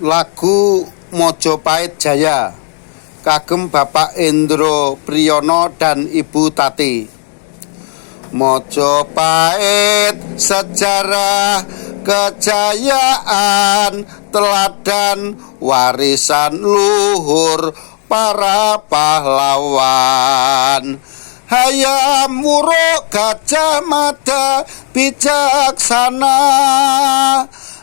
Lagu Mojopait Jaya kagem Bapak Endro Priyono dan Ibu Tati. Mojopait sejarah kejayaan, teladan warisan luhur para pahlawan. Hayam Wuruk Gajah Mada bijaksana,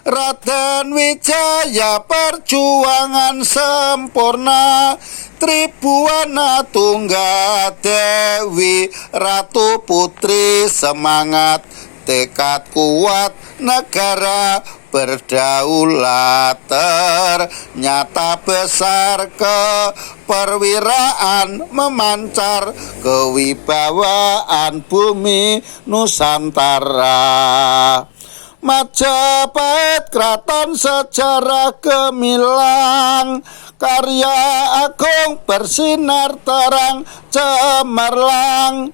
Raden Wijaya perjuangan sempurna, Tribuana Tunggadewi Ratu Putri semangat, tekad kuat negara berdaulat, ternyata besar keperwiraan memancar, kewibawaan bumi Nusantara. Majapahit Kraton sejarah gemilang, karya agung bersinar terang cemerlang,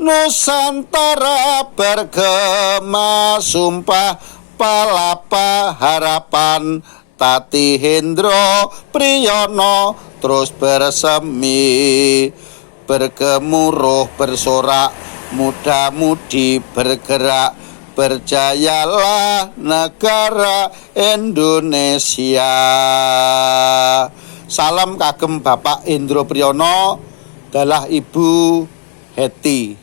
Nusantara bergema sumpah palapa harapan, Tati Hendro Priyono terus bersemi, bergemuruh bersorak, muda-mudi bergerak, berjayalah negara Indonesia. Salam kagem Bapak Endro Priyono dalah Ibu Heti.